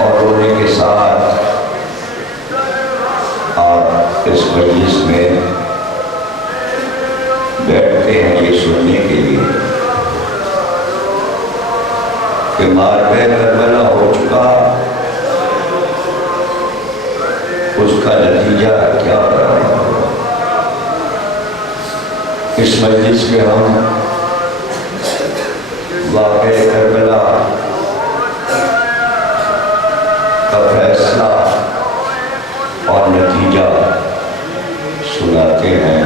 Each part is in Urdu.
اور رونے کے ساتھ آپ اس مجلس میں بیٹھتے ہیں یہ سننے کے لیے کہ مارکہ کربلا ہو چکا، اس کا نتیجہ کیا رہا۔ اس مجلس میں ہم واقعہ کربلا کا فیصلہ اور نتیجہ سناتے ہیں،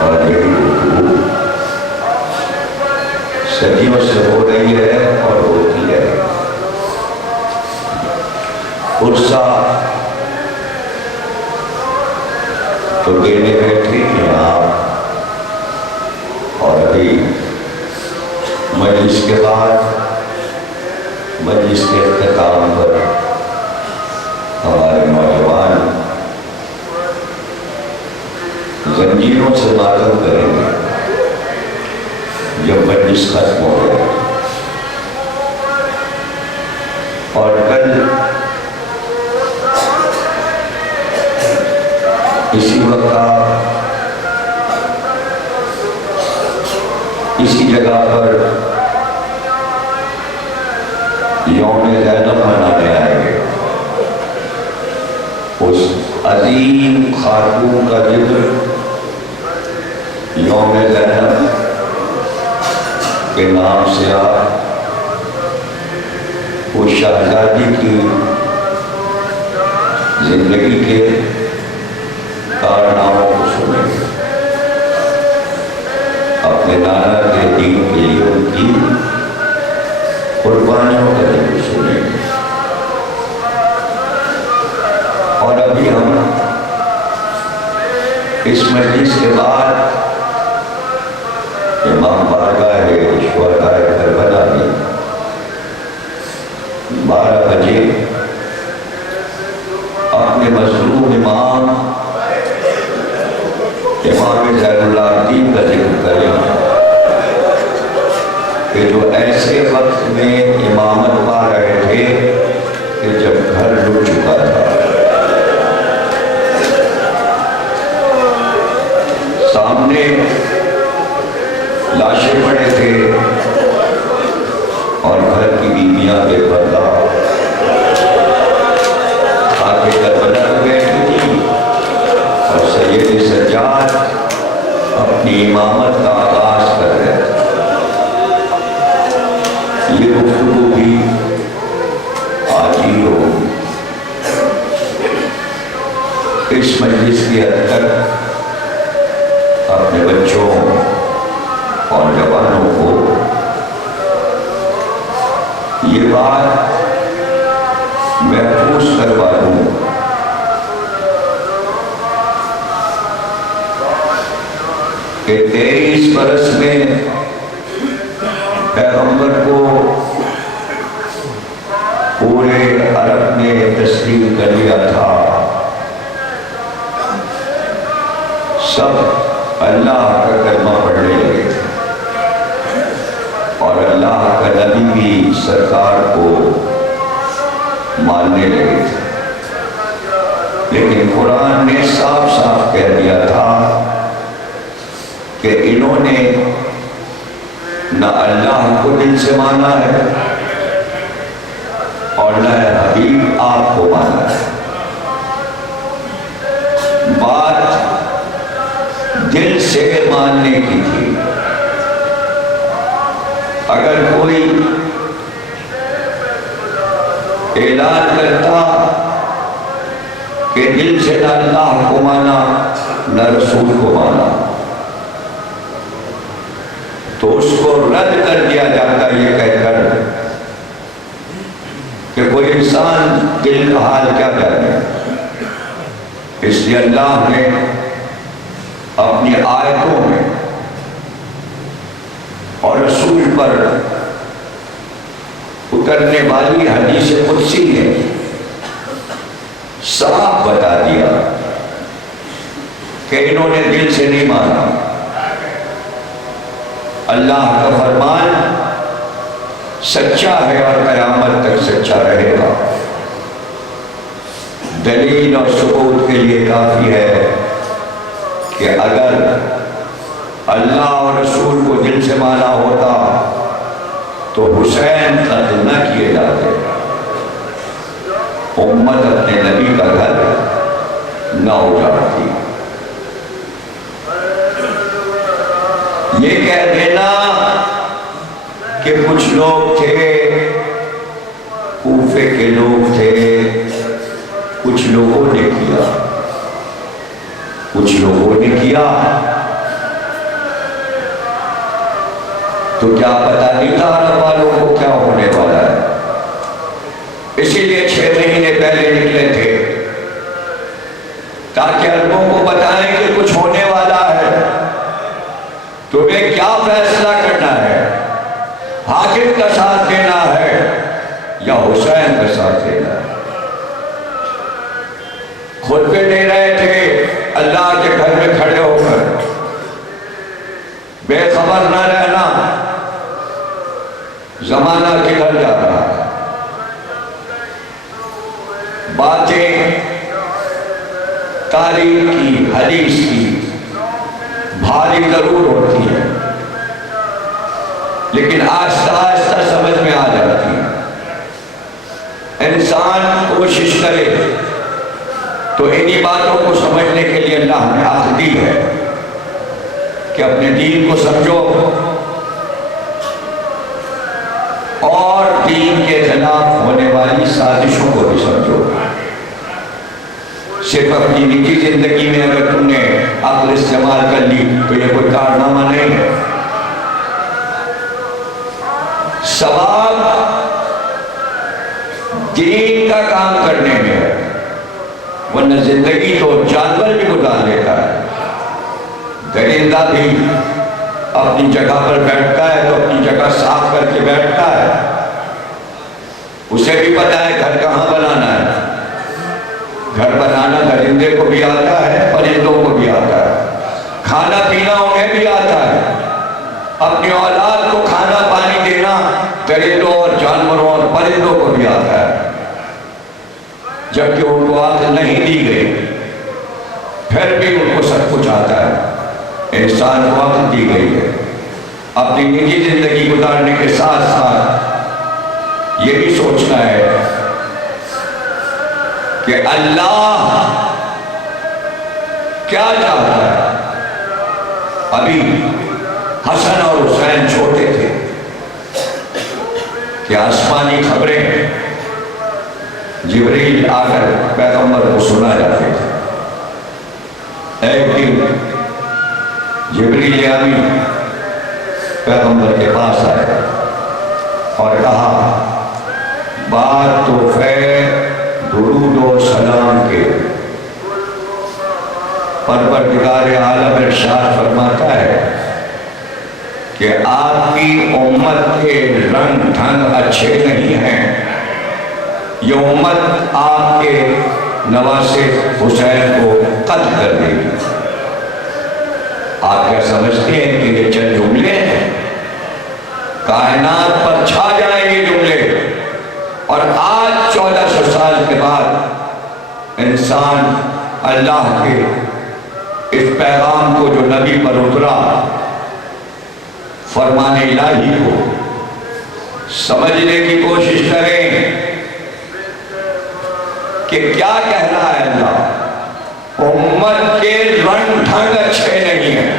اور یہی گفتگو صدیوں سے ہو رہی ہے اور ہوتی ہے۔ عرصہ تو دینے بیٹھے ہیں آپ، اور ابھی مجلس کے بعد مجلس کے اختتام پر ہمارے نوجوان زنجیروں سے ماتم کریں گے جب مجلس ختم ہو گئے۔ اور کل اسی وقت اسی جگہ پر یوم زینب منانے آئیں گے۔ اس عظیم خاتون کا ذکر یوم زینب کے نام سے آپ اس شہزادی کی زندگی کے کارناموں کو سنیں گے، اپنے نانا کے دین کے لیے ان کی قربانیوں کا ذکر سنیں گے۔ اور ابھی ہم اس مجلس کے بعد امام بارگاہ شہداء کربلا میں 12 بجے اپنے مظلوم امام زین العابدین کا ذکر کریں کہ جو ایسے وقت میں امامت پا رہے تھے کہ جب گھر لٹ چکا تھا، سامنے لاشیں پڑے تھے اور گھر کی بیویاں بے پردہ آگے کربلا میں بیٹھی تھی، اور سید سجاد اپنی امامت کا آغاز کر رہے تھے۔ یہ گفتگو بھی آج ہی ہوگی۔ اس مجلس کی حد تک اپنے بچوں اور جوانوں کو یہ بات محفوظ کروا دوں کہ 23 برس میں پیغمبر کو پورے عرب نے تسلیم کر لیا تھا۔ سب اللہ کا کلمہ پڑھنے لگے تھے، اور اللہ کا نبی بھی سرکار کو ماننے لگے تھے، لیکن قرآن نے صاف صاف کہہ دیا تھا کہ انہوں نے نہ اللہ کو دل سے مانا ہے اور نہ حبیب آپ کو مانا ہے۔ بات دل سے ماننے کی تھی۔ اگر کوئی اعلان کرتا کہ دل سے نہ اللہ کو مانا نہ رسول کو مانا، تو اس کو رد کر دیا جاتا یہ کہہ کر کہ کوئی انسان دل کا حال کیا جانے۔ اس لیے اللہ نے اپنی آیتوں میں اور رسول پر اترنے والی حدیث قدسی نے صاف بتا دیا کہ انہوں نے دل سے نہیں مانا۔ اللہ کا فرمان سچا ہے اور قیامت تک سچا رہے گا۔ دلیل اور ثبوت کے لیے کافی ہے کہ اگر اللہ اور رسول کو دل سے مانا ہوتا تو حسین قتل نہ کیے جاتے، امت اپنے نبی کا گھر نہ اجاڑتی۔ یہ کہہ دینا کہ کچھ لوگ تھے، کوفے کے لوگ تھے، کچھ لوگوں نے کیا، کچھ لوگوں نے کیا، تو کیا پتہ نہیں تھا عرب والوں کو کیا ہونے والا ہے، اسی لیے 6 مہینے پہلے نکلے تھے تاکہ عربوں کو بتائیں کہ کچھ ہونے والا ہے، تمہیں کیا فیصلہ کرنا ہے، حاکم کا ساتھ دینا ہے یا حسین کا ساتھ دینا ہے۔ خطبے دے رہے تھے اللہ کے گھر میں کھڑے ہو کر، بے خبر نہ رہنا زمانہ کدھر جا رہا ہے۔ باتیں تاریخ کی، حدیث کی بھاری ضرور ہوتی ہے، لیکن آہستہ آہستہ سمجھ میں آ جاتی ہے۔ انسان کوشش کرے تو انہی باتوں کو سمجھنے کے لیے اللہ نے عقل دی ہے کہ اپنے دین کو سمجھو اور دین کے خلاف ہونے والی سازشوں کو بھی سمجھو۔ صرف اپنی نجی زندگی میں اگر تم نے عقل استعمال کر لی تو یہ کوئی کارنامہ نہیں ہے۔ ثواب دین کا کام کرنے میں ہے، ورنہ زندگی تو جانور بھی گزار لیتا ہے۔ درندہ بھی اپنی جگہ پر بیٹھتا ہے تو اپنی جگہ صاف کر کے بیٹھتا ہے، اسے بھی پتا ہے گھر کہاں بنانا ہے۔ گھر بنانا درندے کو بھی آتا ہے، پرندوں کو بھی آتا ہے، کھانا پینا انہیں بھی آتا ہے، اپنی اولاد کو کھانا پانی دینا درندوں اور جانوروں اور پرندوں کو بھی آتا ہے، جبکہ ان کو عقل نہیں دی گئی، پھر بھی ان کو سب کچھ آتا ہے۔ انسان کو عقل دی گئی ہے، اپنی نجی زندگی گزارنے کے ساتھ ساتھ یہ بھی سوچنا ہے کہ اللہ کیا چاہتا ہے۔ ابھی حسن اور حسین چھوٹے تھے کہ آسمانی خبریں جبریل آ کر پیغمبر کو سنا جاتے تھے۔ ایک دن جبریل امین پیغمبر کے پاس آئے اور کہا بات تو خیر درود و سلام کے، پروردگار عالم ارشاد فرماتا ہے کہ آپ کی امت کے رنگ ڈھنگ اچھے نہیں ہیں، یہ امت آپ کے نواسے حسین کو قتل کر دے گی۔ آپ کیا سمجھتے ہیں کہ یہ چند جملے ہیں؟ کائنات پر چھا جائیں یہ جملے، اور آج 1400 سال کے بعد انسان اللہ کے اس پیغام کو جو نبی پر اترا، فرمان الہی کو سمجھنے کی کوشش کریں کہ کیا کہہ رہا ہے اللہ۔ امت کے رنگ ڈھنگ اچھے نہیں ہیں،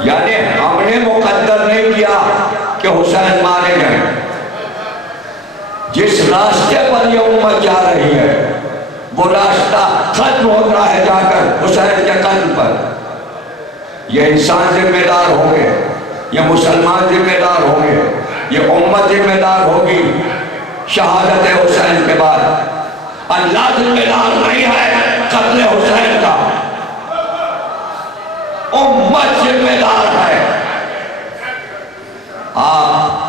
یعنی ہم نے مقدر نہیں کیا کہ حسین مارے گئے۔ جس راستے پر یہ امت جا رہی ہے وہ راستہ ختم ہوتا ہے جا کر حسین کے قتل پر۔ یہ انسان ذمہ دار ہوں گے، یہ مسلمان ذمہ دار ہوں گے، یہ امت ذمہ دار ہوگی شہادت حسین کے بعد۔ اللہ ذمہ دار نہیں ہے قتل حسین کا، امت ذمہ دار ہے۔ آپ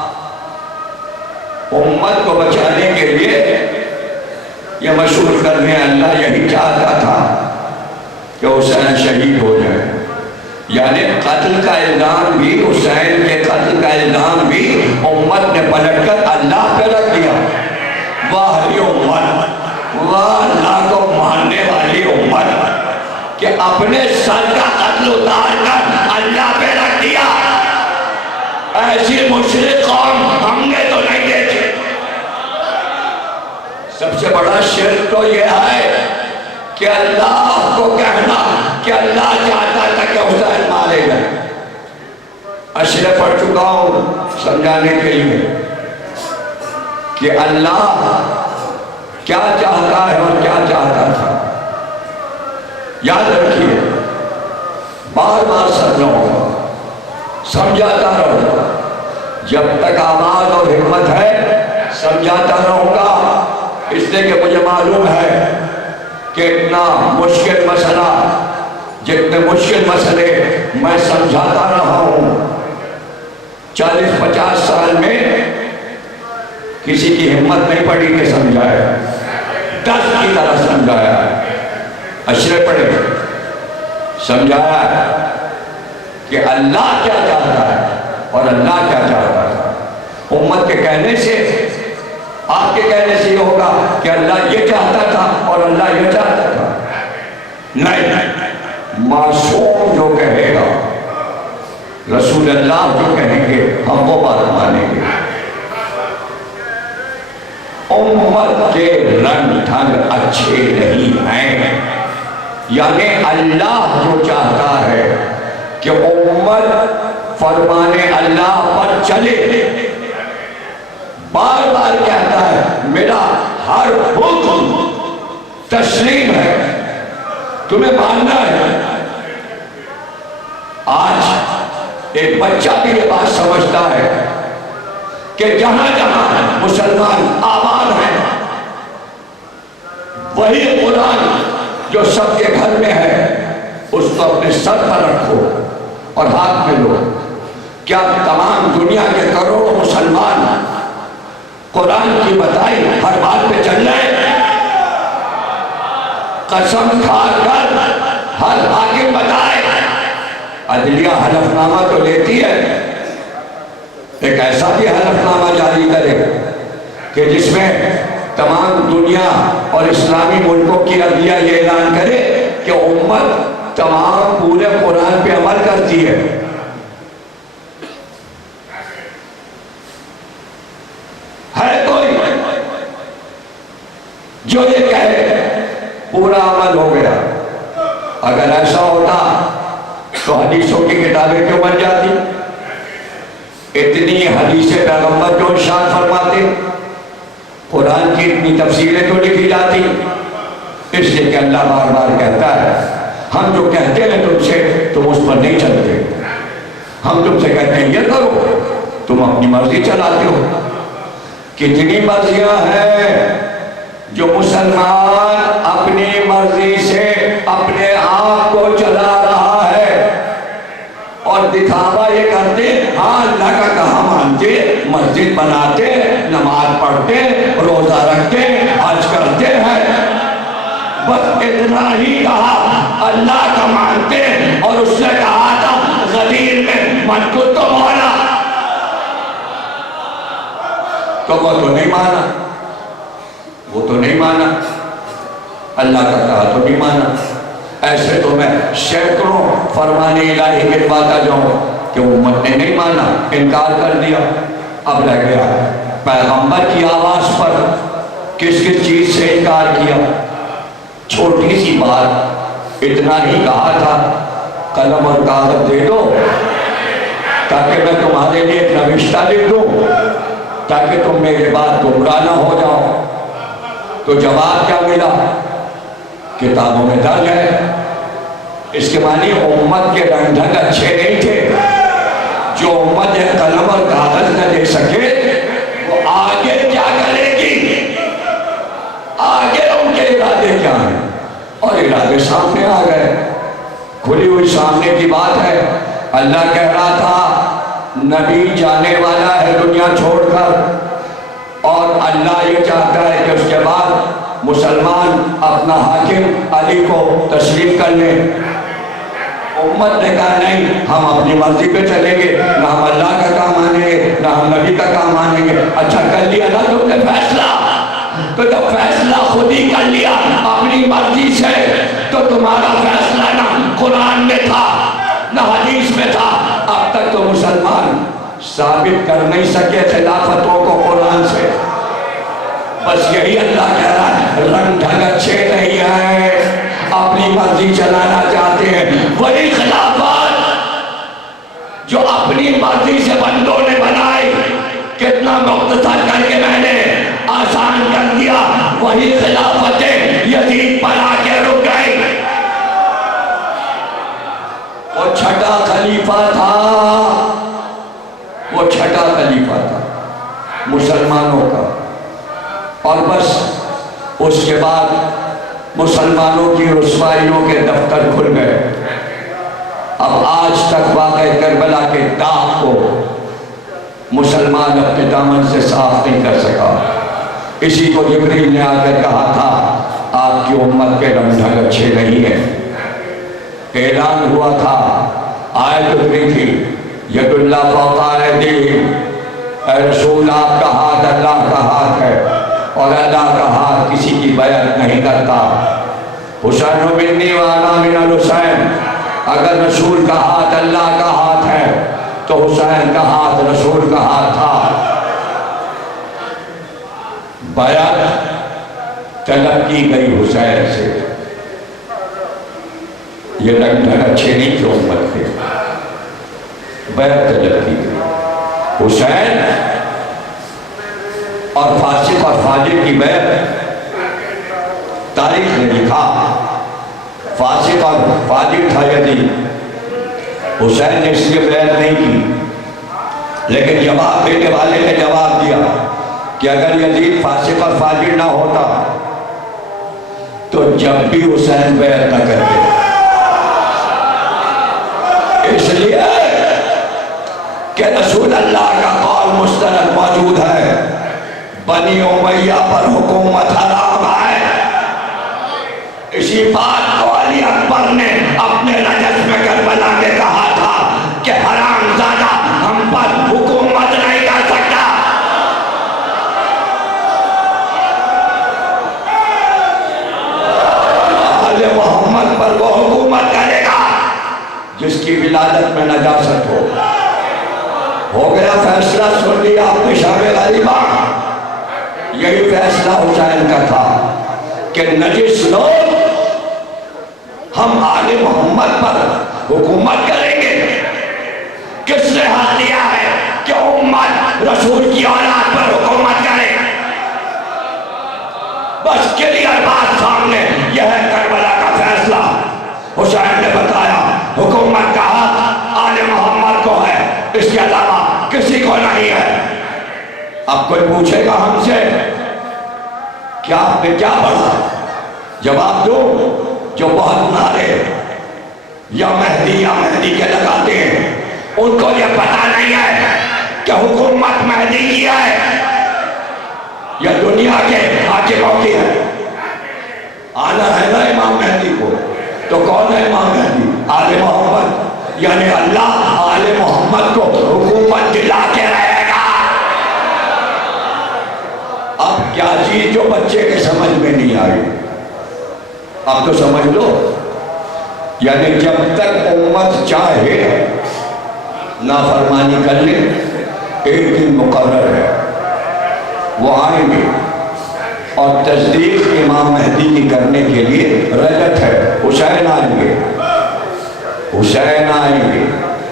امت کو بچانے کے لیے یہ مشہور کرنے اللہ یہی چاہتا تھا کہ حسین شہید ہو جائے، یعنی قتل کا الزام بھی، حسین کے قتل کا الزام بھی امت اپنے سر کا قتل اتار کر اللہ پہ رکھ دیا. ایسی مشرک قوم ہم نے تو نہیں دیکھی. سب سے بڑا شرک تو یہ ہے کہ اللہ کو کہنا کہ اللہ چاہتا تھا کہ حسین مارے گئے. اشرے پڑھ چکا ہوں سمجھانے کے لیے کہ اللہ کیا چاہتا ہے اور کیا چاہتا تھا. یاد رکھیے، بار بار سمجھاتا رہوں گا. جب تک آواز اور حکمت ہے سمجھاتا رہوں گا، اس لیے کہ مجھے معلوم ہے کہ اتنا مشکل مسئلہ، جتنے مشکل مسئلے میں سمجھاتا رہا ہوں 40-50 سال میں کسی کی ہمت نہیں پڑی کہ سمجھائے. 10 کی طرح سمجھایا. اشرے پڑھے سمجھایا کہ اللہ کیا چاہتا ہے اور اللہ کیا چاہتا ہے. امت کے کہنے سے، آپ کے کہنے سے یہ ہوگا کہ اللہ یہ چاہتا تھا اور اللہ یہ چاہتا تھا. نہیں، معصوم جو کہے گا، رسول اللہ جو کہیں گے، ہم وہ بات مانیں گے. امت کے رنگ ڈھنگ اچھے نہیں ہیں. یعنی اللہ جو چاہتا ہے کہ امت فرمانے اللہ پر چلے، بار بار کہتا ہے میرا ہر حکم تسلیم ہے، تمہیں ماننا ہے. آج ایک بچہ بھی یہ بات سمجھتا ہے کہ جہاں جہاں مسلمان آباد ہیں وہی قرآن جو سب کے گھر میں ہے اس کو اپنے سر پر رکھو اور ہاتھ میں لو. کیا تمام دنیا کے کروڑوں مسلمان قرآن کی بتائی ہر بات پہ چل رہے؟ قسم کھا کر ہر حاکم بتائے. عدلیہ حلف نامہ تو لیتی ہے، ایک ایسا بھی حلف نامہ جاری کرے کہ جس میں تمام دنیا اور اسلامی ملکوں کی عدلیہ یہ اعلان کرے کہ امت تمام پورے قرآن پہ عمل کرتی ہے. ہے کوئی جو یہ کہے پورا عمل ہو گیا؟ اگر ایسا ہوتا تو حدیثوں کی کتابیں کیوں بن جاتی؟ اتنی حدیث پیغمبر جو ارشاد فرماتے، قرآن کی اتنی تفسیریں تو لکھی جاتی. اس لیے کہ اللہ بار بار کہتا ہے ہم جو کہتے ہیں تم سے تم اس پر نہیں چلتے. ہم تم سے کہتے ہیں یہ کرو، تم اپنی مرضی چلاتے ہو. کتنی مرضیاں ہیں جو مسلمان اپنی مرضی سے اپنے آپ کو چلا رہا ہے اور دکھاوا یہ کرتے ہاں اللہ کا کہا مانتے، مسجد بناتے، نماز پڑھتے، روزہ رکھتے، حج کرتے ہیں. بس اتنا ہی کہا اللہ کا مانتے اور اس نے کہا تھا غدیر میں من کو تو مولا، تو وہ تو نہیں مانا، وہ تو نہیں مانا. اللہ کا کہا تو نہیں مانا. ایسے تو میں سینکڑوں فرمان الہی گنواتا جاؤں کہ امت نے نہیں مانا، انکار کر دیا. اب رہ گیا پیغمبر کی آواز پر کس کس چیز سے انکار کیا. چھوٹی سی بات، اتنا ہی کہا تھا قلم اور کاغذ دے دو تاکہ میں تمہارے لیے ایک نوشتہ لکھ دوں تاکہ تم میرے بعد گمراہ نہ ہو جاؤ. تو جواب کیا ملا؟ کتابوں میں درج ہے. اس کے معنی امت کے رنگ ڈھنگ اچھے نہیں تھے. جو امت ایک قلم اور کاغذ نہ دے سکے وہ آگے کیا کرے گی؟ آگے ان کے ارادے کیا ہیں؟ اور ارادے سامنے آ گئے، کھلی ہوئی سامنے کی بات ہے. اللہ کہہ رہا تھا نبی جانے والا ہے دنیا چھوڑ کر، اور اللہ یہ چاہتا ہے کہ اس کے بعد مسلمان اپنا حاکم علی کو تسلیم کر لیں. امت نے کہا نہیں، ہم اپنی مرضی پہ چلیں گے، نہ ہم اللہ کا کام مانیں گے نہ ہم نبی کا کام مانیں گے. اچھا کر لیا نا تم نے فیصلہ، تو جب فیصلہ خود ہی کر لیا اپنی مرضی سے تو تمہارا فیصلہ نہ قرآن میں تھا نہ حدیث میں تھا. اب تک تو مسلمان ثابت کر نہیں سکے خلافتوں کو قرآن سے. بس یہی اللہ کہہ رہا ہے رنگ ڈھنگ اچھے نہیں ہیں, اپنی مرضی چلانا چاہتے ہیں. وہی خلافت جو اپنی مرضی سے بندوں نے بنائی, کتنا مختصر کر کے میں نے آسان کر دیا, وہی خلافتیں یزید پر آ کے رک گئی. وہ چھٹا خلیفہ تھا, وہ چھٹا خلیفہ تھا مسلمانوں کا, اور بس اس کے بعد مسلمانوں کی رسوائیوں کے دفتر کھل گئے. اب آج تک واقعہ کربلا کے داغ کو مسلمان اپنے دامن سے صاف نہیں کر سکا. اسی کو جبریل نے آ کر کہا تھا آپ کی امت کے رنگ ڈھنگ اچھے نہیں ہیں. اعلان ہوا تھا, آیت اتری تھی ید اللہ فوق ایدیہم, اے رسول آپ کا ہاتھ اللہ کا ہاتھ ہے اور اللہ کا ہاتھ کسی کی بیعت نہیں کرتا. حسین منی وانا من الحسین, اگر رسول کا ہاتھ اللہ کا ہاتھ ہے تو حسین کا ہاتھ رسول کا ہاتھ تھا. بیعت طلب کی گئی حسین سے. یہ رنگ ڈھنگ اچھے نہیں تھے امت کے, بیعت طلب کی گئی. حسین اور فاسق اور فاجر کی بیعت تاریخ نے لکھا, فاسق اور فاجر تھا یزید. حسین نے اس لیے بیعت نہیں کی, لیکن جواب دینے والے نے جواب دیا کہ اگر یزید فاسق اور فاجر نہ ہوتا تو جب بھی حسین بیعت نہ کرتے. اس لیے کہ رسول اللہ کا قول مستند موجود ہے, بنی امیہ پر حکومت حرام ہے. اسی بات کو علی اکبر نے اپنے نجف میں کربلا کے کہا تھا کہ حرام زادہ ہم پر حکومت نہیں کر سکتا. آل محمد پر وہ حکومت کرے گا جس کی ولادت میں نجاست ہو. ہو گیا فیصلہ, سن لیا آپ نے شام غریبہ. یہی فیصلہ حسین کا تھا کہ نجس لوگ ہم آل محمد پر حکومت کریں گے. کس نے حق دیا ہے کہ امت رسول کی اولاد پر حکومت کرے؟ بس کلیئر بات سامنے, یہ ہے کربلا کا فیصلہ. حسین نے بتایا حکومت کا حق آل محمد کو ہے, اس کے علاوہ کسی کو نہیں ہے. اب کوئی پوچھے گا ہم سے کیا آپ نے کیا پڑھا, جواب دو جو بہت نعرے یا مہدی کے لگاتے ہیں ان کو یہ پتہ نہیں ہے کہ حکومت مہدی کی ہے یا دنیا کے حاکموں کی ہے. آنا ہے نا امام مہدی کو, تو کون ہے امام مہدی؟ آل محمد, یعنی اللہ آل محمد کو حکومت دلا کے رہے گا. اب کیا چیز جو بچے کے سمجھ میں نہیں آئی, اب تو سمجھ لو. یعنی جب تک امت چاہے نافرمانی کر لے, ایک دن مقرر ہے وہ آئیں گے, اور تصدیق امام مہدی کی کرنے کے لیے رجت ہے. حسین آئیں گے, حسین آئیں گے,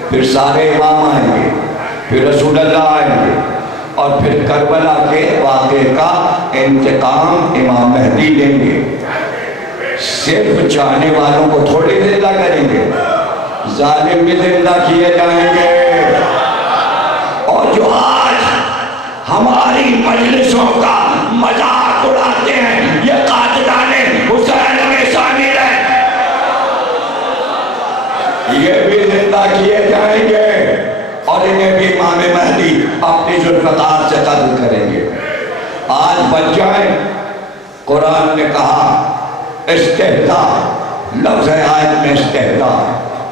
پھر سارے امام آئیں گے, پھر رسول اللہ آئیں گے, اور پھر کربلا کے واقعے کا انتقام امام مہدی لیں گے. صرف چاہنے والوں کو تھوڑی زندہ کریں گے, ظالم بھی زندہ کیے جائیں گے. اور جو آج ہماری مجلسوں کا مذاق اڑاتے ہیں یہ قاتلان حسین میں شامل ہیں, یہ بھی زندہ کیے جائیں گے, اور انہیں بھی امام مہدی اپنی ذوالفقار سے قتل کریں گے. آج بچ جائیں. قرآن نے کہا استہزاء, لفظ ہے آیت میں استہزاء.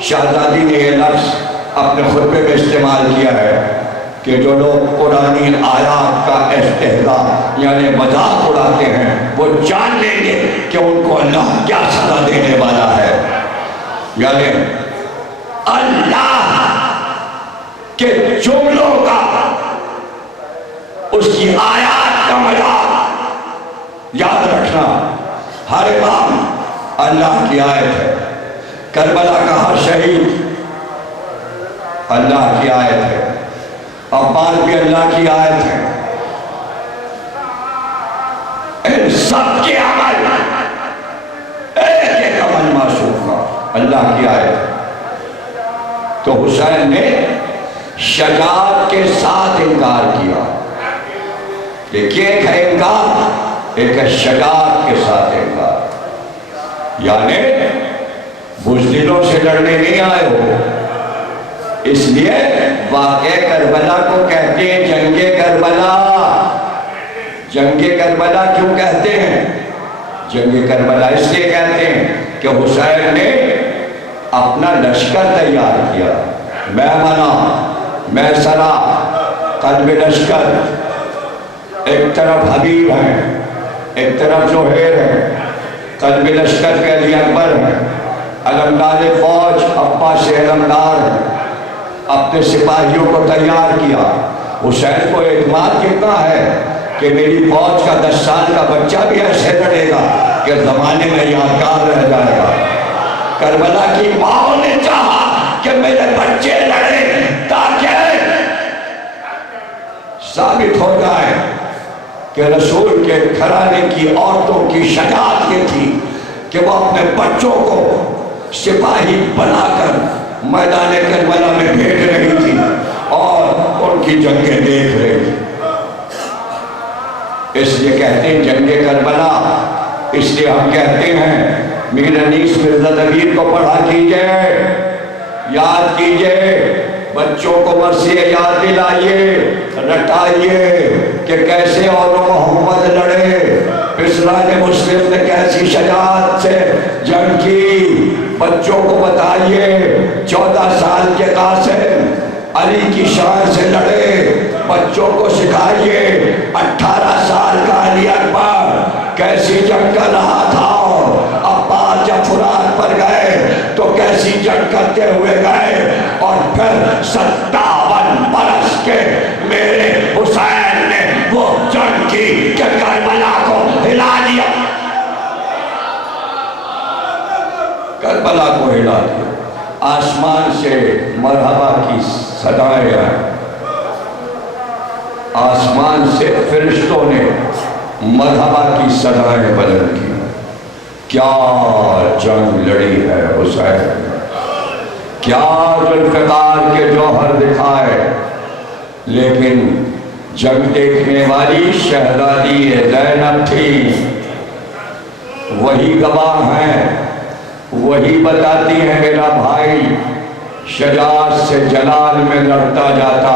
شہزادی نے یہ لفظ اپنے خطبے میں استعمال کیا ہے کہ جو لوگ قرآنی آیات کا استہزاء یعنی مذاق اڑاتے ہیں وہ جان لیں گے کہ ان کو اللہ کیا سزا دینے والا ہے. یعنی اللہ کے جملوں کا، اس کی آیات کا مذاق یاد رکھنا۔ ہر امام اللہ کی آیت ہے، کربلا کا ہر شہید اللہ کی آیت ہے، عباس بھی اللہ کی آیت ہے۔ ان سب کے عمل ایک عمل معصوم کا اللہ کی آیت ہے۔ تو حسین نے شجاعت کے ساتھ انکار کیا۔ دیکھیے ایک ہے انکار، ایک ہے شجاعت کے ساتھ انکار، یعنی بزدلوں سے لڑنے نہیں آئے ہو۔ اس لیے واقعہ کربلا کو کہتے ہیں جنگ کربلا۔ جنگ کربلا کیوں کہتے ہیں؟ جنگ کربلا اس لیے کہتے ہیں کہ حسین نے اپنا لشکر تیار کیا، میمنہ، میسرہ، قلب لشکر، ایک طرف حبیب ہے، ایک طرف زہیر ہے، قلب لشکر کے علی اکبر ہے، علمدار فوج عباس علمدار ہے۔ اپنے سپاہیوں کو تیار کیا۔ حسین کو اعتماد کتنا ہے کہ میری فوج کا 10 سال کا بچہ بھی ایسے لڑے گا کہ زمانے میں یادگار رہ جائے گا۔ کربلا کی ماں نے چاہا کہ میرے بچے لڑیں تاکہ ثابت ہو جائے کہ رسول کے گھرانے کی عورتوں کی شجاعت یہ تھی کہ وہ اپنے بچوں کو سپاہی بنا کر میدان کربلا میں بھیج رہی تھی اور ان کی جنگیں دیکھ رہی تھی۔ اس لیے کہتے ہیں جنگ کربلا، اس لیے ہم کہتے ہیں میر انیس مرزا دبیر کو پڑھا کیجئے، یاد کیجئے، بچوں کو مرثیہ یاد دلائیے، رٹائیے کہ کیسے اور محمد لڑے، پسران مسلم نے کیسی شجاعت سے جنگ کی، بچوں کو بتائیے۔ 14 سال کے قاسم علی کی شان سے لڑے، بچوں کو سکھائیے۔ 18 سال کا علی اکبر کیسی جنگ کر رہا تھا، عباس جب فرات پر گئے تو کیسی جنگ کرتے ہوئے گئے، اور پھر 57 برس کے میرے حسین نے وہ جنگ کی کہ کربلا کو ہلا دیا، کربلا کو ہلا دیا۔ آسمان سے مرحبا کی صدائیں آئیں، آسمان سے فرشتوں نے مرحبا کی صدائیں بلند کی۔ کیا جنگ لڑی ہے حسین، کیا ذوالفقار کے جوہر دکھائے، لیکن جنگ دیکھنے والی شہزادی زینب تھی، وہی گواہ ہیں، وہی بتاتی ہے میرا بھائی شجاعت سے جلال میں لڑتا جاتا،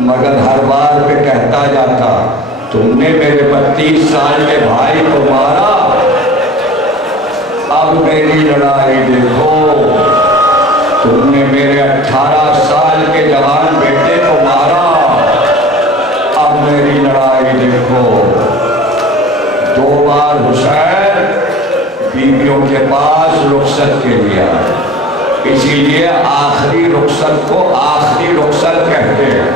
مگر ہر بار پہ کہتا جاتا تم نے میرے 32 سال کے بھائی کو مارا، اب میری لڑائی دیکھو، تم نے میرے 18 سال کے جوان بیٹے کو مارا، اب میری لڑائی دیکھو۔ 2 بار حسین بیویوں کے پاس رخصت کے لیے آئے، اسی لیے آخری رخصت کو آخری رخصت کہتے ہیں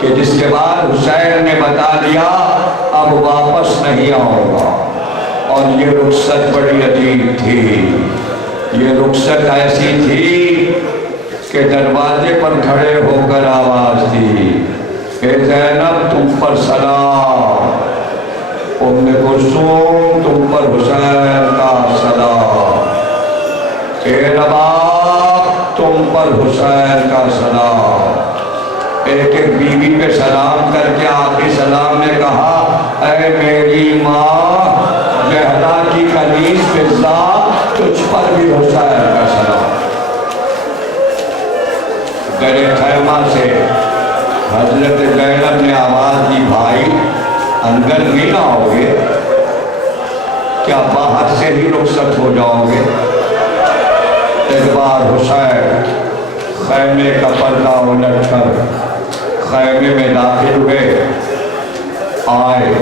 کہ جس کے بعد حسین نے بتا دیا اب واپس نہیں آؤں گا۔ اور یہ رخصت بڑی عجیب تھی، یہ رخصت ایسی تھی کہ دروازے پر کھڑے ہو کر آواز دی، اے زینب تم پر سلام، ام کلثوم تم پر حسین کا سلام، اے رباب تم پر حسین کا سلام۔ ایک ایک بیوی پہ سلام کر کے آخری سلام نے کہا اے میری ماں زہرا کی کنیز فضا تجھ پر بھی حسین کا سلام۔ در خیمہ سے حضرت زینب نے آواز دی بھائی اندر نہیں نہ ہوگے کیا باہر سے ہی رخصت ہو جاؤ گے؟ ایک بار حسین خیمے کا پردہ الٹ کر خیمے میں داخل ہوئے، آئے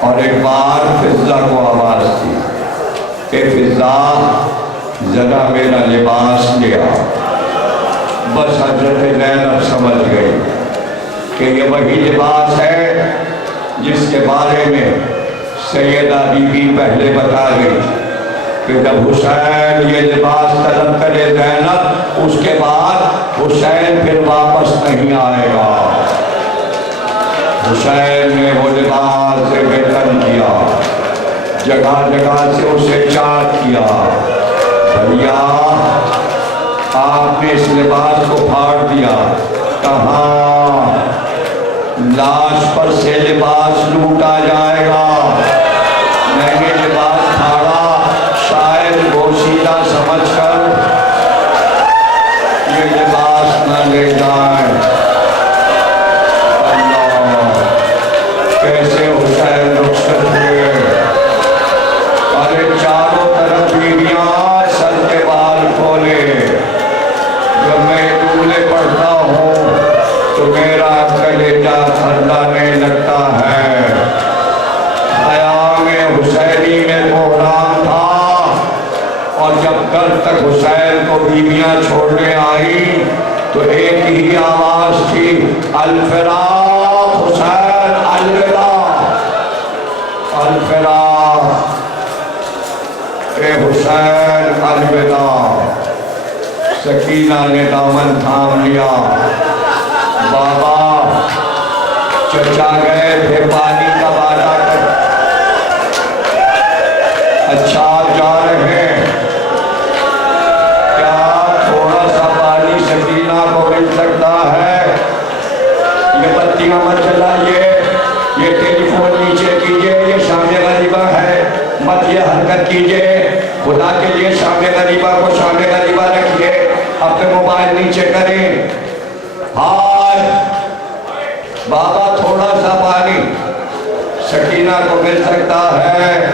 اور ایک بار فضا کو آواز دی کہ فضا ذرا میرا لباس لیا۔ بس حضرت زینب سمجھ گئی کہ یہ وہی لباس ہے جس کے بارے میں سیدہ بی بی پہلے بتا گئی کہ جب حسین یہ لباس طلب کرے زینب، اس کے بعد حسین پھر واپس نہیں آئے گا۔ حسین نے وہ لباس سے بہتر کیا، جگہ جگہ سے اسے چاک کیا۔ بھیا آپ نے اس لباس کو پھاڑ دیا، کہاں لاش پر سے لباس لوٹا جائے گا۔ میں نے لباس پھاڑا شاید بوسیدہ سمجھ کر یہ لباس نہ لے جائیں۔ اللہ کیسے حسین رخصت ہوئے، ارے چاروں طرف بیویاں سر کے بال کھولے۔ جب میں جملے پڑھتا ہوں تو میرا کلیجہ تھرنے لگتا ہے۔ خیام حسینی میں بحران تھا، اور جب گھر تک حسین کو بیویاں چھوڑنے آئی تو ایک ہی آواز تھی، الفراق حسین، الوداع، الفراق اے حسین، الوداع۔ سکینہ نے دامن تھام لیا۔ بابا چچا گئے تھے پانی کا وعدہ کر، اچھا آپ جا رہے ہیں، کیا تھوڑا سا پانی سکینہ کو مل سکتا ہے؟ یہ بتیاں مت جلائیے، یہ ٹیلی فون نیچے کیجئے، یہ شام غریبہ ہے، مت یہ حرکت کیجئے، خدا کے لیے شام غریبہ کو شام غریبہ رکھیے، اپنے موبائل نیچے کریں۔ ہائے بابا تھوڑا سا پانی سکینہ کو مل سکتا ہے،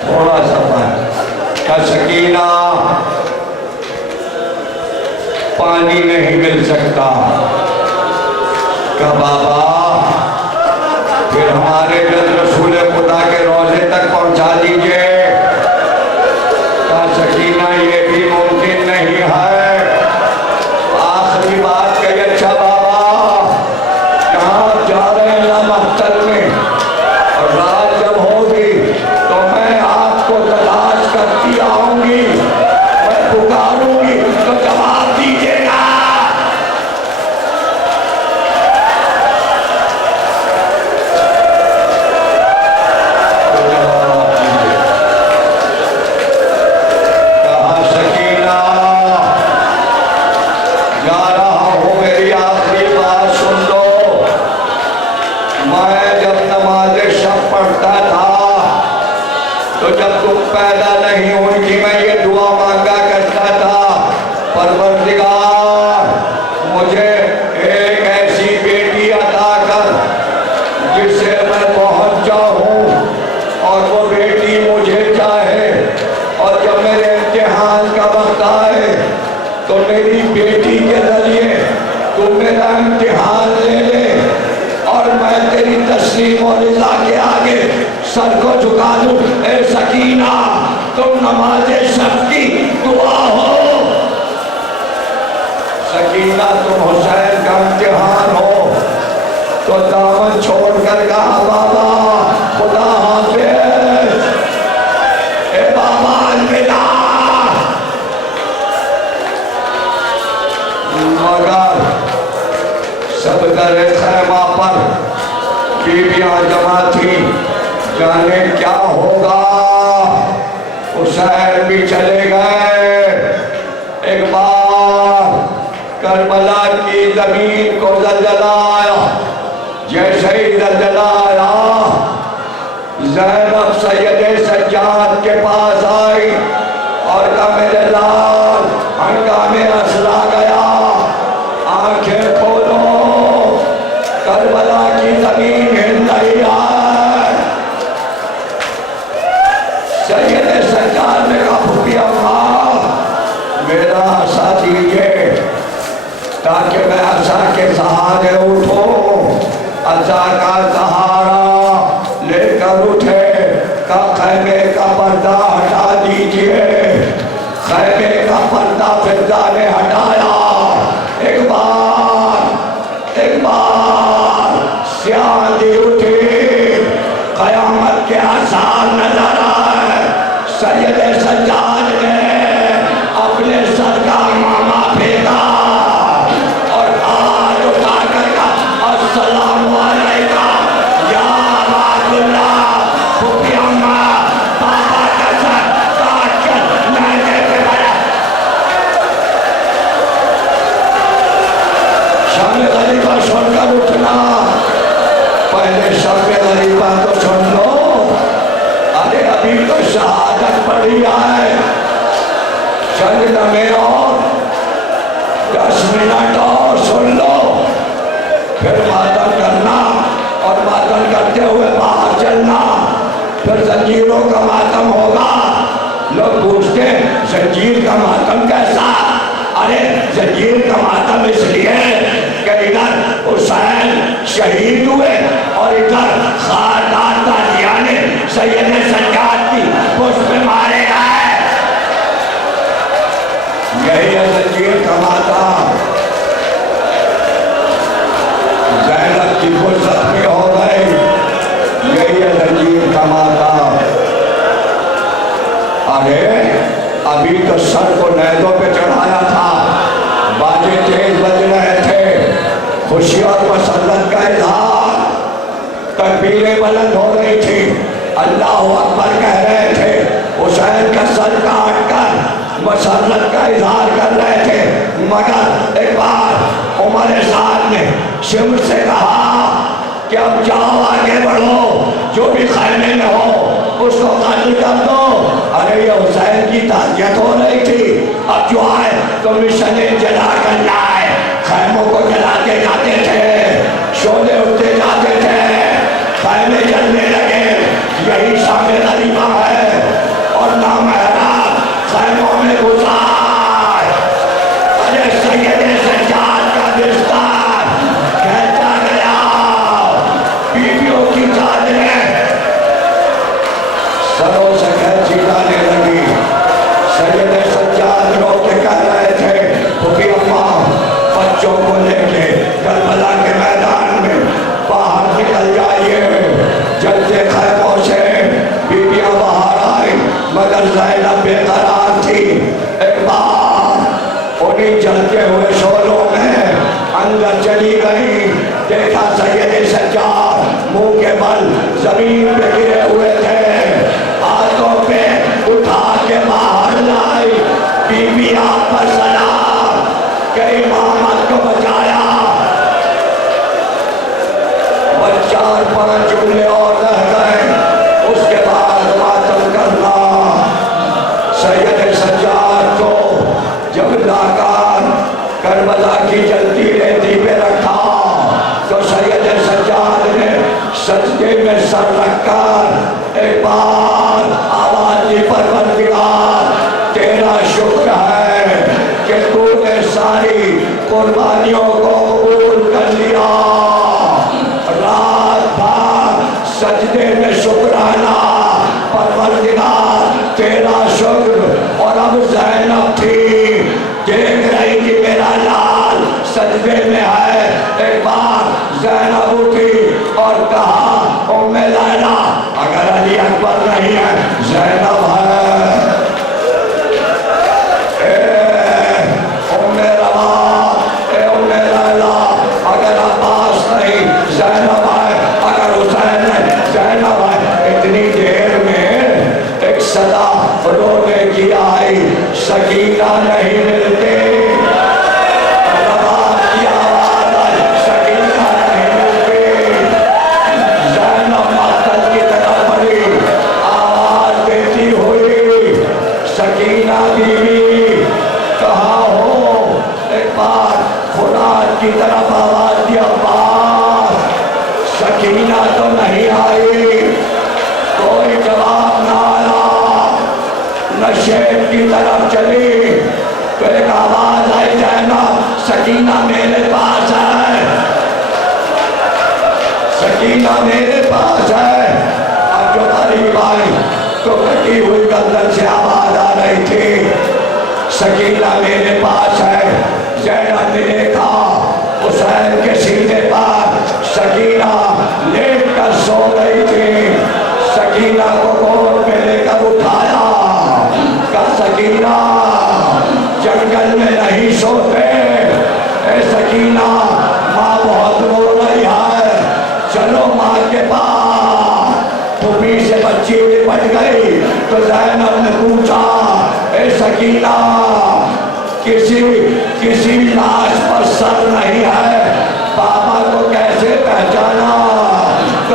تھوڑا سا پانی۔ کہ سکینہ پانی نہیں مل سکتا، کہ بابا پھر ہمارے جلد رسول خدا کے روضے تک پہنچا دیجئے۔ کہ سکینہ یہ بھی ممکن نہیں ہے۔ آخری بات کہی، اچھا بابا کہاں جا رہے ہیں لامحتل میں، اور رات جب ہوگی تو میں آپ کو تلاش کرتی آؤں گی، میں پکاروں گی تو جواب دیجئے گا۔ کہا سکینہ جا رہا ہوں، میری آخری بات سن لو۔ میں جب نماز شب پڑھتا تھا تو جب تم پیدا نہیں ہوئی تھی میں یہ دعا مانگا کرتا تھا، پروردگار مجھے ایک ایسی بیٹی عطا کر جس سے میں پہنچ جاؤں اور وہ بیٹی مجھے چاہے، اور جب میرے امتحان کا وقت آئے تو میری بیٹی کے ذریعے تو میرا امتحان لے لے، اور میں تیری تسلیم و رضا کے آگے سر کو جھکا دوں۔ اے سکینہ تم نماز شب کی دعا ہو، سکینہ تم حسین کا امتحان ہو۔ تو دامن چھوڑ کر کہا بابا خدا حافظ، اے بابا الوداع۔ مگر سب در خیمہ پر بیویاں جمع تھی، جانے کیا ہوگا۔ حسین بھی چلے گئے۔ ایک بار کربلا کی زمین کو زلزلہ آیا، جیسے ہی زلزلہ آیا زینب سید سجاد کے پاس آئی اور کہا میرے لال ہنگامے اسرا گیا، آنکھیں کھولو، کربلا کی زمین ہل رہی ہے۔ سید سجاد نے کہا پھوپھی اماں میرا عصا دیجئے تاکہ میں عصا کے سہارے اٹھوں۔ عصا کا سہارا لے کر اٹھے، کہا خیمے کا پردہ ہٹا دیجئے۔ ارے شب غریبہ تو سن لو، ارے ابھی تو شہادت پڑھی ہے، چند لمحے اور 10 منٹ اور سن لو، پھر ماتم کرنا اور ماتم کرتے ہوئے باہر چلنا، پھر زنجیروں کا ماتم ہوگا۔ لوگ پوچھتے ہیں زنجیر کا ماتم کیسا؟ ارے زنجیر کا ماتم اس لیے کہ ادھر حسین شہید ہوئے اور ادھر خاندان قادیانی سید سجاد کی پشت میں مارے گئے، یہی ہے زنجیر کا ماتم۔ زینب کی پشت زخمی ہو گئی، یہی ہے زنجیر کا ماتم۔ ارے ابھی تو سر کو نیزوں پہ چڑھایا تھا، باجے تیز بج رہے تھے، خوشی اور مسرت کا اظہار، تکبیریں بلند ہو رہی تھی، اللہ اکبر کہہ رہے تھے، حسین کا سر کاٹ کر مسرت کا اظہار کر رہے تھے، مگر ایک بار عمر سعد نے شمر سے کہا کہ اب جاؤ آگے بڑھو، جو بھی خیمے میں ہو اس کو قتل کر دو۔ ارے یہ حسین کی تعزیت ہو رہی تھی، اب جو آئے تو مشنیں جلا کر لائے، خیموں کو جلاتے جاتے تھے، شعلے اٹھتے جاتے تھے، خیمے جلنے لگے، یہی شام غریبہ ہے، اور نامحرم خیموں میں گزار۔ ارے سید سجاد کا بستر کھینچا گیا، بیویوں کی چادریں سروں سے کھینچی جانے لگی، سید سجاد رو کے کہہ رہے تھے، پھوپھی اماں بچوں کو لے کے کربلا کے میدان میں باہر نکل جائیے۔ جلتے خیموں سے بیویاں باہر آئی، مگر زینب بے قرار تھی۔ ایک بار انہیں جلتے ہوئے شعلوں میں اندر چلی گئی، دیکھا سید سجاد منہ کے بل زمین پہ گرے ہوئے تھے، ہاتھوں پہ اٹھا کے باہر لائی، بی بی آپ پر سلام کہ امامت کو بچایا۔ وہ 4-5 جملے اور رہ گئے، اس کے بعد ماتم کرنا۔ سید سجاد کو جب لاکار کربلا کی جلتی ریتی پہ رکھا تو سید سجاد نے سجدے میں سر رکھ کر ایک بار آواز دی، پروردگار تیرا شکر ہے کہ تو نے ساری قربانیوں کو قبول کر لیا۔ رات بھر سجدے میں شکرانہ، پروردگار تیرا شکر۔ اور اب زینب تھی، دیکھ رہی تھی میرا لال سجدے میں ہے، ایک بار زینب اٹھی اور کہا ام لیلا اگر علی اکبر نہیں ہے زینب ہے۔ اے ام روان، اے ام لیلا اگر عباس نہیں زینب ہے، اگر حسین نہیں زینب ہے۔ اتنی دیر میں ایک صدا رونے کی آئی، سکینہ نہیں ملتے، روان کی آواز آئی، سکینہ نہیں ملتے۔ زینب ماتم کی طرف بڑھی، آواز دیتی ہوئی، سکینہ بیوی کہاں ہو؟ ایک بار خوراد کی طرف آواز دی، عباس سکینہ تو نہیں آئی، کوئی جواب نہ آیا۔ نشیب کی طرف چلی تو ایک آواز آئی، زینب سکینہ میرے پاس ہے، سکینہ میرے پاس ہے۔ اب جو قریب آئی تو کٹی ہوئی گردن سے آواز آ رہی تھی، سکینہ میرے پاس ہے۔ زینب نے دیکھا حسین کے سینے پر سکینہ لیٹ کر سو رہی تھی، سکینہ کو گود میں لے کر اٹھایا، کہا سکینہ جنگل میں نہیں سوتے، اے سکینہ ماں بہت رو رہی ہے، چلو ماں کے پاس۔ پھوپھی سے بچی لپٹ گئی تو زینب نے پوچھا، اے سکینہ کسی لاش پر سر نہیں ہے، بابا کو کیسے پہچانا؟ تو